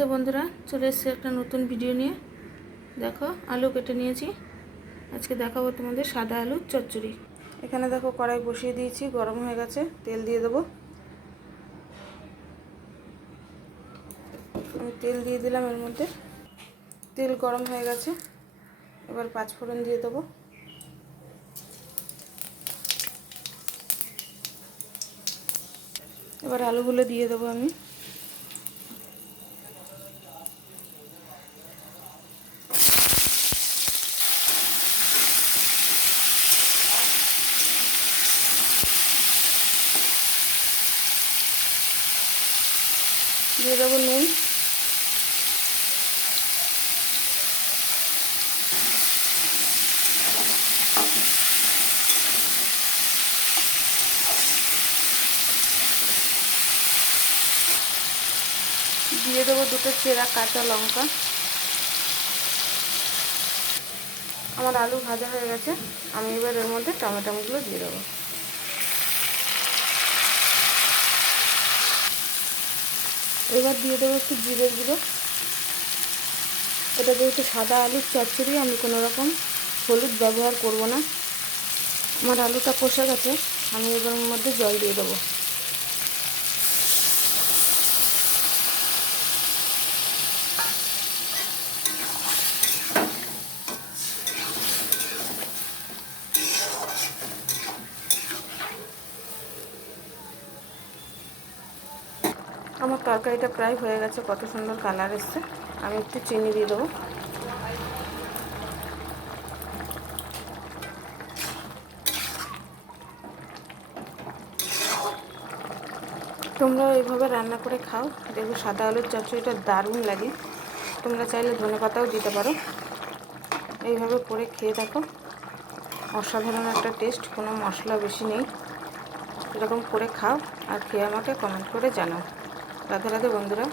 তো বন্ধুরা, চলে এসেছি একটা নতুন ভিডিও নিয়ে। দেখো, আলু কেটে নিয়েছি। আজকে দেখাবো তোমাদের সাদা আলু চচ্চড়ি। এখানে দেখো কড়াই বসিয়ে দিয়েছি, গরম হয়ে গেছে, তেল দিয়ে দেবো। আমি তেল দিয়ে দিলাম এর মধ্যে। তেল গরম হয়ে গেছে, এবার পাঁচফোড়ন দিয়ে দেবো। এবার আলুগুলো দিয়ে দেবো আমি। দিয়ে দেবো নুন। দিয়ে দেবো দুটো চেরা কাঁচা লঙ্কা। আমার আলু ভাজা হয়ে গেছে। আমি এবার এর মধ্যে টমেটোগুলো দিয়ে দেবো। এবার দিয়ে দেবো একটু জিরের গুঁড়ো। এটা যেহেতু সাদা আলুর চচ্চড়ি, আমি কোনো রকম হলুদ ব্যবহার করব না। আমার আলুটা কষে গেছে, আমি এবার মধ্যে জল দিয়ে দেবো। আমার তরকারিটা প্রায় হয়ে গেছে, কত সুন্দর কালার এসছে। আমি একটু চিনি দিয়ে দেবো। তোমরা এইভাবে রান্না করে খাও। দেখবে সাদা আলুর চচ্চড়িটা দারুণ লাগে। তোমরা চাইলে ধনে পাতাও দিতে পারো। এইভাবে করে খেয়ে দেখো। অসাধারণ একটা টেস্ট কোনো মশলা বেশি নেই। এরকম করে খাও আর খেয়ে আমাকে কমেন্ট করে জানাও। রাধে রাধে বন্ধুরা।